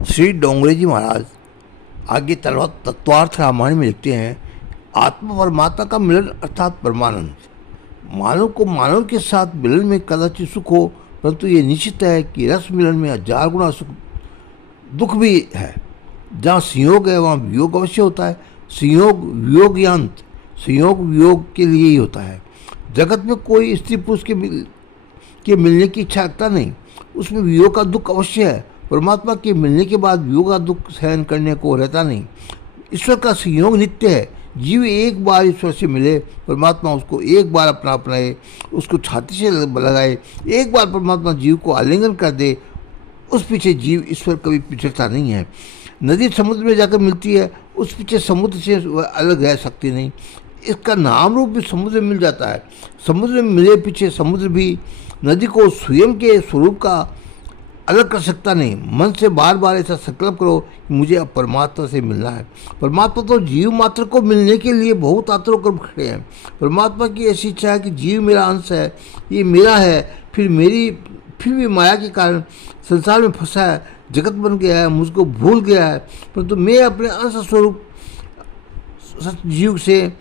श्री डोंगरे जी महाराज आगे तत्वार्थ रामायण में लिखते हैं, आत्मा परमात्मा का मिलन अर्थात परमानंद। मानव को मानव के साथ मिलन में कदाचित सुख हो, परंतु ये निश्चित है कि रस मिलन में 1000 गुना सुख दुख भी है। जहाँ संयोग है वहाँ वियोग अवश्य होता है। संयोग वियोग या अंत, संयोग वियोग के लिए ही होता है। जगत में कोई स्त्री पुरुष के मिलने की इच्छा रखता नहीं, उसमें वियोग का दुख अवश्य है। परमात्मा के मिलने के बाद वियोग का दुख सहन करने को रहता नहीं। ईश्वर का संयोग नित्य है। जीव एक बार ईश्वर से मिले, परमात्मा उसको एक बार अपना अपनाए, उसको छाती से लगाए, एक बार परमात्मा जीव को आलिंगन कर दे, उस पीछे जीव ईश्वर कभी पिछड़ता नहीं है। नदी समुद्र में जाकर मिलती है, उस पीछे समुद्र से वह अलग रह सकती नहीं। इसका नाम रूप भी समुद्र में मिल जाता है। समुद्र में मिले पीछे समुद्र भी नदी को स्वयं के स्वरूप का अलग कर सकता नहीं। मन से बार बार ऐसा संकल्प करो कि मुझे अब परमात्मा से मिलना है। परमात्मा तो जीव मात्र को मिलने के लिए बहुत आतुर होकर खड़े हैं। परमात्मा की ऐसी इच्छा है कि जीव मेरा अंश है, ये मेरा है, फिर भी माया के कारण संसार में फंसा है, जगत बन गया है, मुझको भूल गया है। परंतु मैं अपने अंश स्वरूप जीव से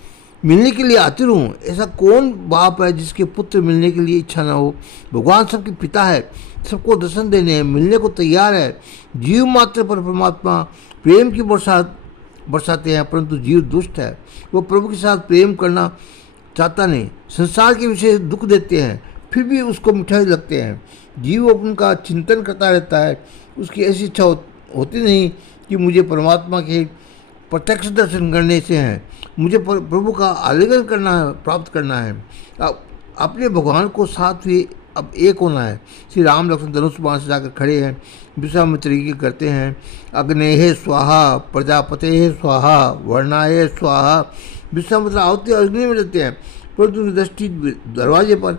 मिलने के लिए आतुर हूँ। ऐसा कौन बाप है जिसके पुत्र मिलने के लिए इच्छा ना हो। भगवान सबके पिता है, सबको दर्शन देने हैं, मिलने को तैयार है। जीव मात्र पर परमात्मा प्रेम की बरसाते हैं, परंतु जीव दुष्ट है, वो प्रभु के साथ प्रेम करना चाहता नहीं। संसार के विषय दुख देते हैं, फिर भी उसको मिठाई लगते हैं। जीव उनका चिंतन करता रहता है, उसकी ऐसी इच्छा होती नहीं कि मुझे परमात्मा के प्रत्यक्ष दर्शन करने से हैं, मुझे प्रभु का आलिंगन करना है, प्राप्त करना है। अब अपने भगवान को साथ भी अब एक होना है। श्री राम लक्ष्मण धनुष बाण से जाकर खड़े हैं, विश्वामित्र जी करते हैं, अग्नेहे स्वाहा प्रजापते स्वाहा वर्णाए स्वाहा। विश्वामित्र आहुति अग्नि में देते हैं, परंतु उनकी दृष्टि दरवाजे पर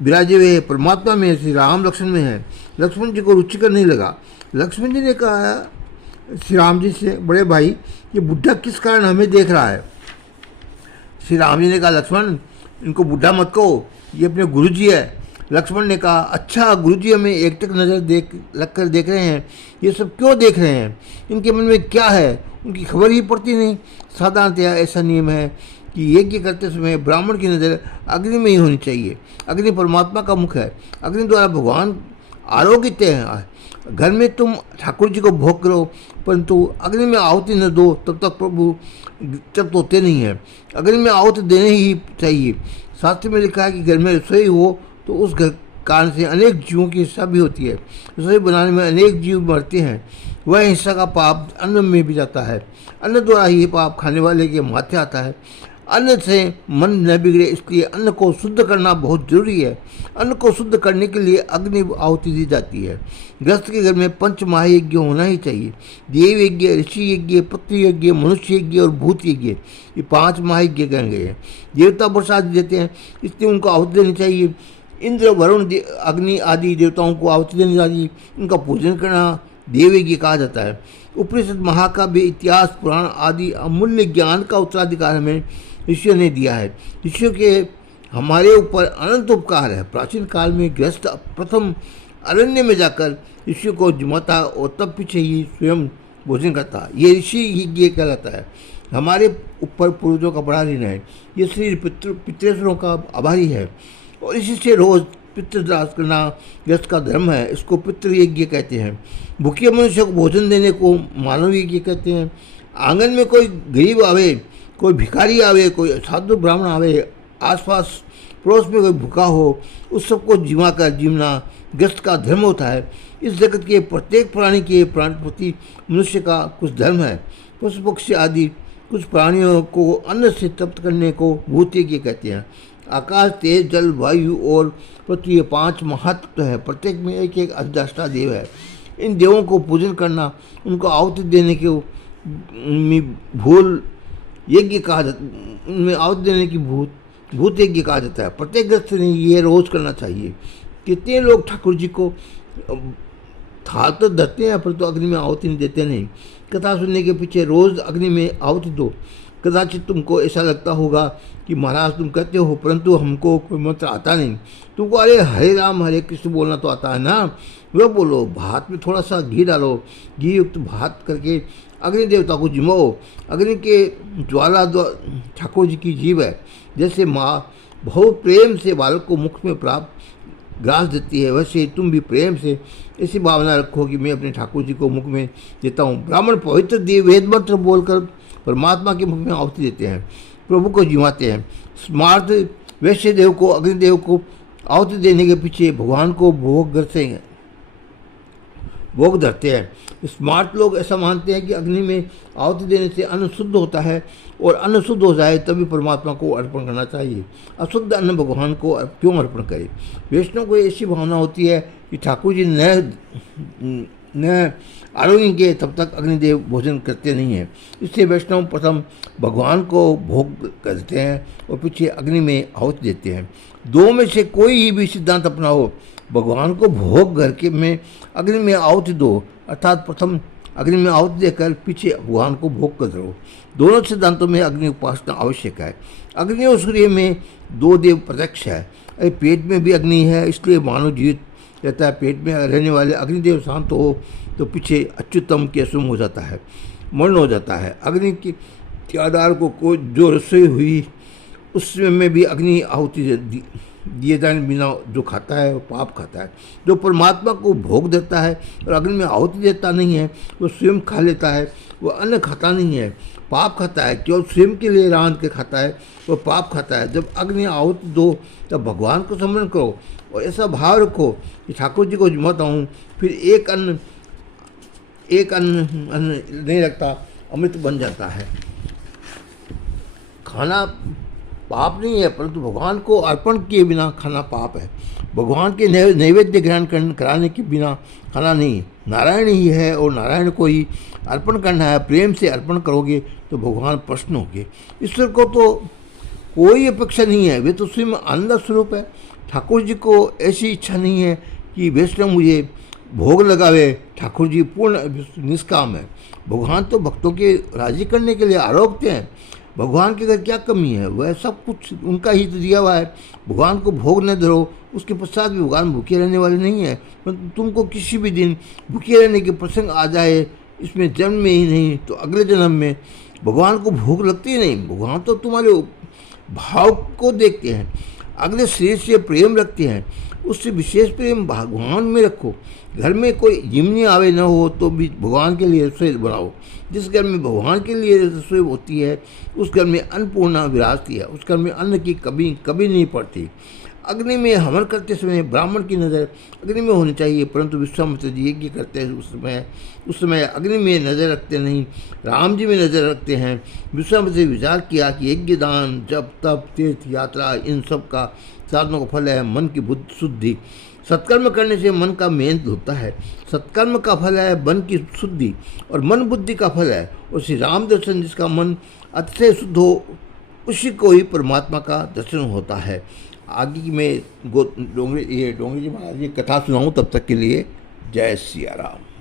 विराजे हुए परमात्मा में, श्री राम लक्ष्मण में है। लक्ष्मण जी को रुचिकर नहीं लगा। लक्ष्मण जी ने कहा श्री राम जी से, बड़े भाई ये बुढ़ा किस कारण हमें देख रहा है। श्री राम जी ने कहा, लक्ष्मण इनको बुढ़ा मत कहो, ये अपने गुरुजी है। लक्ष्मण ने कहा, अच्छा गुरुजी हमें एकटक नज़र लग कर देख रहे हैं, ये सब क्यों देख रहे हैं, इनके मन में क्या है, उनकी खबर ही पड़ती नहीं। साधारणतया ऐसा नियम है कि यज्ञ करते समय ब्राह्मण की नज़र अग्नि में ही होनी चाहिए। अग्नि परमात्मा का मुख है, अग्नि द्वारा भगवान आरोगित हैं। घर में तुम ठाकुर जी को भोग करो, परंतु अग्नि में आहुति न दो, तब तक प्रभु तृप्त होते नहीं है। अग्नि में आहुति देने ही चाहिए। शास्त्र में लिखा है कि घर में रसोई हो तो उस घर कारण से अनेक जीवों की हिस्सा भी होती है। रसोई बनाने में अनेक जीव मरते हैं, वह हिस्सा का पाप अन्न में भी जाता है। अन्न द्वारा ही पाप खाने वाले के माथे आता है। अन्न से मन न बिगड़े, इसलिए अन्न को शुद्ध करना बहुत जरूरी है। अन्न को शुद्ध करने के लिए अग्नि आहुति दी जाती है। गृहस्थ के घर में 5 महायज्ञ होना ही चाहिए। देव यज्ञ, ऋषि यज्ञ, पुत्र यज्ञ, मनुष्य यज्ञ और भूत यज्ञ, ये 5 महायज्ञ कहे गए हैं। देवता प्रसाद देते हैं, इसलिए उनको आहुति देनी चाहिए। इंद्र, वरुण, अग्नि आदि देवताओं को आहुति देनी चाहिए, उनका पूजन करना देव यज्ञ कहा जाता है। उपनिषद, महाकाव्य, इतिहास, पुराण आदि अमूल्य ज्ञान का उत्तराधिकार हमें ऋषियों ने दिया है। ऋषियों के हमारे ऊपर अनंत उपकार है। प्राचीन काल में गृहस्थ प्रथम अरण्य में जाकर ऋषियों को जुमाता और तब पीछे ही स्वयं भोजन करता। ये ऋषि यज्ञ कहलाता है। हमारे ऊपर पूर्वजों का बड़ा ऋण है। ये शरीर पितृेश्वरों का आभारी है और इसी से रोज पितृदास करना गृहस्थ का धर्म है। इसको पितृ यज्ञ कहते हैं। भूखे मनुष्य को भोजन देने को मानव यज्ञ कहते हैं। आंगन में कोई गरीब आवे, कोई भिखारी आवे, कोई साधु ब्राह्मण आवे, आसपास पड़ोस में कोई भूखा हो, उस सबको जिमा कर जीवना गृहस्थ का धर्म होता है। इस जगत के प्रत्येक प्राणी के प्राण प्रति मनुष्य का कुछ धर्म है। पशु पक्षी आदि कुछ प्राणियों को अन्न से तृप्त करने को भूत यज्ञ कहते हैं। आकाश, तेज, जल, वायु और पृथ्वी 5 महातत्व है। प्रत्येक में एक एक अधिष्ठाता देव है। इन देवों को पूजन करना, उनको आहुति देने के भूल यज्ञ कहा जाता, उनमें आहुति देने की भूत यज्ञ कहा जाता है। प्रत्येक गृहस्थ ने ये रोज करना चाहिए। कितने लोग ठाकुर जी को थाल तो धरते हैं, परंतु अग्नि में आहुति नहीं देते नहीं। कथा सुनने के पीछे रोज अग्नि में आहुति दो, कदाचित तुमको ऐसा लगता होगा कि महाराज तुम कहते हो परंतु हमको कोई मंत्र आता नहीं। तुमको अरे हरे राम हरे कृष्ण बोलना तो आता है ना, वह बोलो। भात में थोड़ा सा घी डालो, घी युक्त भात करके अग्नि देवता को जिमाओ। अग्नि के ज्वाला ठाकुर जी की जीव है। जैसे माँ बहुत प्रेम से बालक को मुख में प्राप्त ग्रास देती है, वैसे तुम भी प्रेम से ऐसी भावना रखो कि मैं अपने ठाकुर जी को मुख में देता हूँ। ब्राह्मण पवित्र देव वेद मंत्र बोलकर परमात्मा के मुख में आहुति देते हैं, प्रभु को जिमाते हैं। स्मार्त वैश्य देव को अग्निदेव को आहुति देने के पीछे भगवान को भोग धरते हैं। स्मार्ट लोग ऐसा मानते हैं कि अग्नि में आहुति देने से अन्न शुद्ध होता है और अन्न शुद्ध हो जाए तभी परमात्मा को अर्पण करना चाहिए। अशुद्ध अन्न भगवान को क्यों अर्पण करें। वैष्णव को ऐसी भावना होती है कि ठाकुर जी न आरोग्य तब तक अग्निदेव भोजन करते नहीं हैं। इससे वैष्णव प्रथम भगवान को भोग करते हैं और पीछे अग्नि में आहुति देते हैं। दो में से कोई भी सिद्धांत अपनाओ, भगवान को भोग करके में अग्नि में आहुति दो, अर्थात प्रथम अग्नि में आहुति देकर पीछे भगवान को भोग कर दो। दोनों सिद्धांतों में अग्नि उपासना आवश्यक है। अग्नि और सूर्य में दो देव प्रत्यक्ष है। अरे पेट में भी अग्नि है, इसलिए मानव जीवित रहता है। पेट में रहने वाले अग्निदेव शांत हो तो पीछे अच्युतम के असुम हो जाता है, मरण हो जाता है। अग्नि के आधार को जो रसोई हुई उसमें भी अग्नि आहुति दिए जाने बिना जो खाता है वो पाप खाता है। जो परमात्मा को भोग देता है और अग्नि में आहुति देता नहीं है वो स्वयं खा लेता है, वो अन्न खाता नहीं है, पाप खाता है। केवल स्वयं के लिए रांध के खाता है वो पाप खाता है। जब अग्नि आहुति दो तब भगवान को स्मरण करो और ऐसा भाव रखो कि ठाकुर जी को जिमाता हूँ, फिर एक अन्न नहीं रखता, अमृत बन जाता है। खाना पाप नहीं है, परंतु भगवान को अर्पण किए बिना खाना पाप है। भगवान के नैवेद्य ग्रहण कराने के बिना खाना नहीं। नारायण ही है और नारायण को ही अर्पण करना है। प्रेम से अर्पण करोगे तो भगवान प्रसन्न होंगे। ईश्वर को तो कोई अपेक्षा नहीं है, वे तो स्वयं आनंद स्वरूप है। ठाकुर जी को ऐसी इच्छा नहीं है कि वैष्णव मुझे भोग लगावे। ठाकुर जी पूर्ण निष्काम है। भगवान तो भक्तों के राजी करने के लिए आरोग्य हैं। भगवान के घर क्या कमी है, वह सब कुछ उनका ही तो दिया हुआ है। भगवान को भोग न धरो, उसके पश्चात भी भगवान भूखे रहने वाले नहीं है। परंतु तुमको किसी भी दिन भूखे रहने के प्रसंग आ जाए, इसमें जन्म में ही नहीं तो अगले जन्म में भगवान को भूख लगती ही नहीं। भगवान तो तुम्हारे भाव को देखते हैं, अगले शरीर से प्रेम रखते हैं, उससे विशेष प्रेम भगवान में रखो। घर में कोई जिमनी आवे न हो तो भी भगवान के लिए रसोई बनाओ। जिस घर में भगवान के लिए रसोई होती है उस घर में अन्नपूर्णा विराजती है, उस घर में अन्न की कभी नहीं पड़ती। अग्नि में हवन करते समय ब्राह्मण की नज़र अग्नि में होनी चाहिए, परंतु विश्वामित्र जी यज्ञ करते हैं उस समय अग्नि में नज़र रखते नहीं, राम जी में नज़र रखते हैं। विश्वामित्र ने विचार किया कि यज्ञ, दान, जप, तप, तीर्थ यात्रा इन सब का साधनों का फल है मन की बुद्धि शुद्धि। सत्कर्म करने से मन का मेहनत होता है। सत्कर्म का फल है मन की शुद्धि और मन बुद्धि का फल है। और श्री राम दर्शन जिसका मन अतिशय शुद्ध हो उसी को ही परमात्मा का दर्शन होता है। आगे की मैं डोंगरी जी महाराज की कथा सुनाऊँ, तब तक के लिए जय सिया राम।